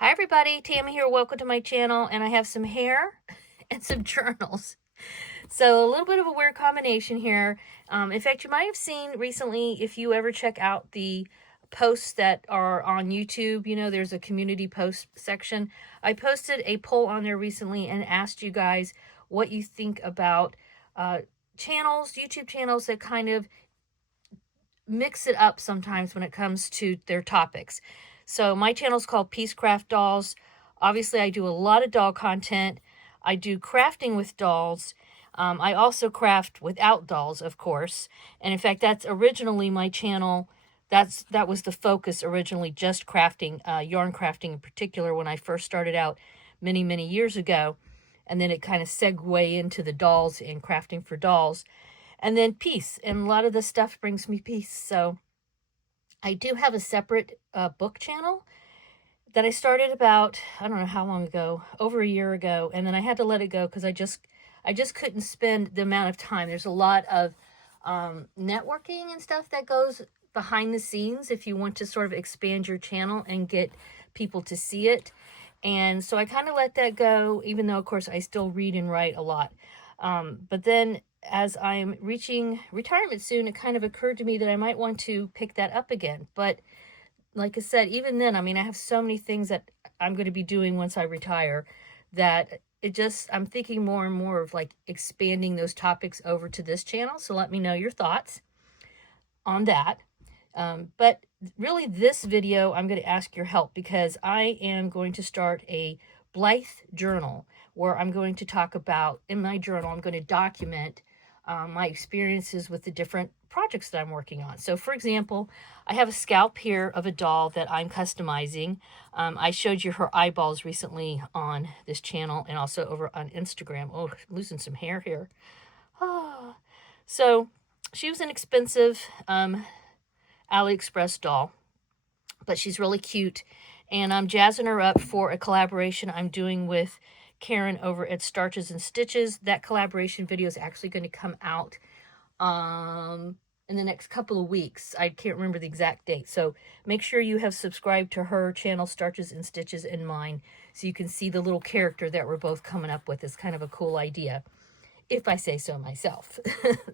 Hi everybody, Tammy here. Welcome to my channel, and I have some hair and some journals. So a little bit of a weird combination here. In fact, you might have seen recently, if you ever check out the posts that are on YouTube, you know, there's a community post section. I posted a poll on there recently and asked you guys what you think about YouTube channels that kind of mix it up sometimes when it comes to their topics. So my channel is called Peacecraft Dolls. Obviously, I do a lot of doll content. I do crafting with dolls. I also craft without dolls, of course. And in fact, that's originally my channel. That was the focus originally, just crafting, yarn crafting in particular, when I first started out many, many years ago. And then it kind of segued into the dolls and crafting for dolls. And then peace. And a lot of the stuff brings me peace. So I do have a separate book channel that I started about, I don't know how long ago, over a year ago. And then I had to let it go because I just couldn't spend the amount of time. There's a lot of networking and stuff that goes behind the scenes if you want to sort of expand your channel and get people to see it. And so I kind of let that go, even though, of course, I still read and write a lot. But then as I'm reaching retirement soon, it kind of occurred to me that I might want to pick that up again. But like I said, even then, I mean, I have so many things that I'm going to be doing once I retire that I'm thinking more and more of like expanding those topics over to this channel. So let me know your thoughts on that. But really this video, I'm going to ask your help because I am going to start a Blythe journal where I'm going to talk about, in my journal, I'm going to document my experiences with the different projects that I'm working on. So for example, I have a scalp here of a doll that I'm customizing. I showed you her eyeballs recently on this channel and also over on Instagram. Oh, losing some hair here. Oh. So she was an expensive AliExpress doll, but she's really cute. And I'm jazzing her up for a collaboration I'm doing with Karen over at Starches and Stitches. That collaboration video is actually going to come out in the next couple of weeks. I can't remember the exact date. So make sure you have subscribed to her channel, Starches and Stitches, and mine, so you can see the little character that we're both coming up with. It's kind of a cool idea, if I say so myself.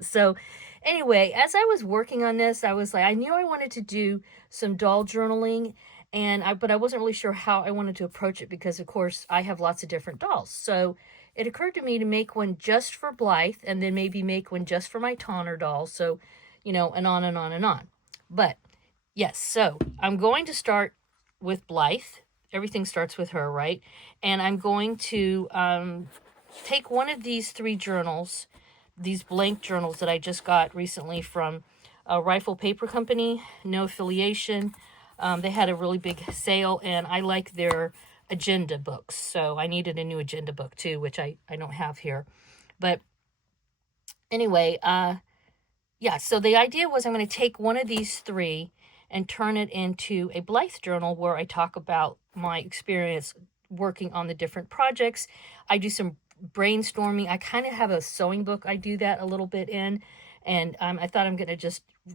So anyway, as I was working on this, I was like, I knew I wanted to do some doll journaling, but I wasn't really sure how I wanted to approach it because, of course, I have lots of different dolls. So it occurred to me to make one just for Blythe and then maybe make one just for my Tonner doll. So, you know, and on and on and on. But yes, so I'm going to start with Blythe. Everything starts with her, right? And I'm going to take one of these three journals, these blank journals that I just got recently from Rifle Paper Company, no affiliation. They had a really big sale, and I like their agenda books. So I needed a new agenda book too, which I don't have here. But anyway, yeah, so the idea was I'm going to take one of these three and turn it into a Blythe journal where I talk about my experience working on the different projects. I do some brainstorming. I kind of have a sewing book I do that a little bit in, and I thought I'm going to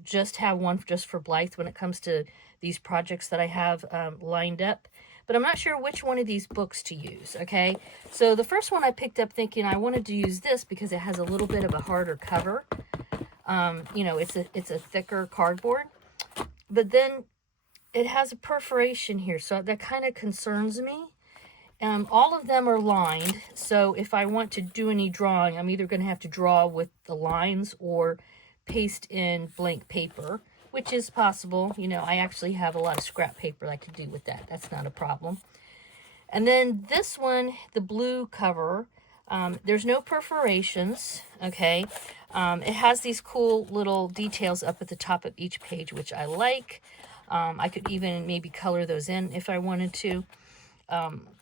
just have one just for Blythe when it comes to these projects that I have lined up. But I'm not sure which one of these books to use, okay? So the first one I picked up thinking I wanted to use this because it has a little bit of a harder cover. You know, it's a thicker cardboard, but then it has a perforation here, so that kind of concerns me. All of them are lined, so if I want to do any drawing, I'm either going to have to draw with the lines or paste in blank paper, which is possible. You know, I actually have a lot of scrap paper I could do with that. That's not a problem. And then this one, the blue cover, there's no perforations, okay? It has these cool little details up at the top of each page, which I like. I could even maybe color those in if I wanted to.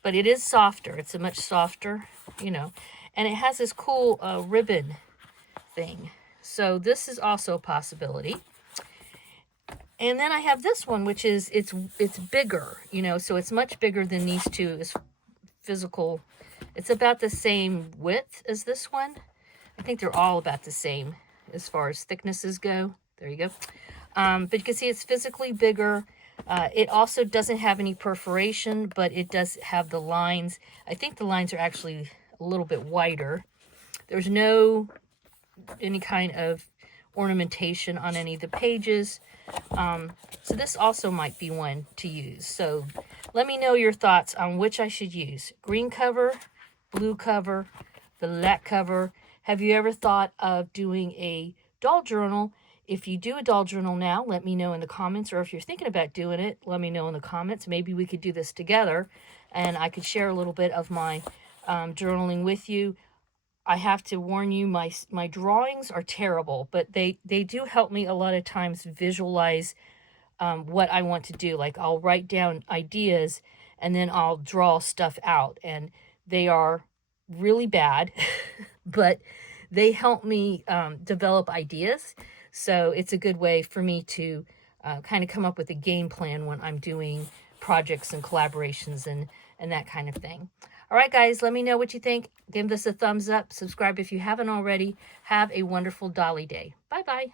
But it is softer. It's a much softer, you know. And it has this cool ribbon thing. So this is also a possibility. And then I have this one, which is, it's bigger, you know, so it's much bigger than these two. It's physical. It's about the same width as this one. I think they're all about the same as far as thicknesses go. There you go. But you can see it's physically bigger. It also doesn't have any perforation, but it does have the lines. I think the lines are actually a little bit wider. There's no any kind of ornamentation on any of the pages. So this also might be one to use. So let me know your thoughts on which I should use. Green cover, blue cover, the black cover. Have you ever thought of doing a doll journal? If you do a doll journal now, let me know in the comments. Or if you're thinking about doing it, let me know in the comments. Maybe we could do this together and I could share a little bit of my journaling with you. I have to warn you, my drawings are terrible, but they do help me a lot of times visualize what I want to do. Like I'll write down ideas and then I'll draw stuff out, and they are really bad, but they help me develop ideas. So it's a good way for me to kind of come up with a game plan when I'm doing projects and collaborations and that kind of thing. All right, guys, let me know what you think. Give this a thumbs up. Subscribe if you haven't already. Have a wonderful Dolly day. Bye-bye.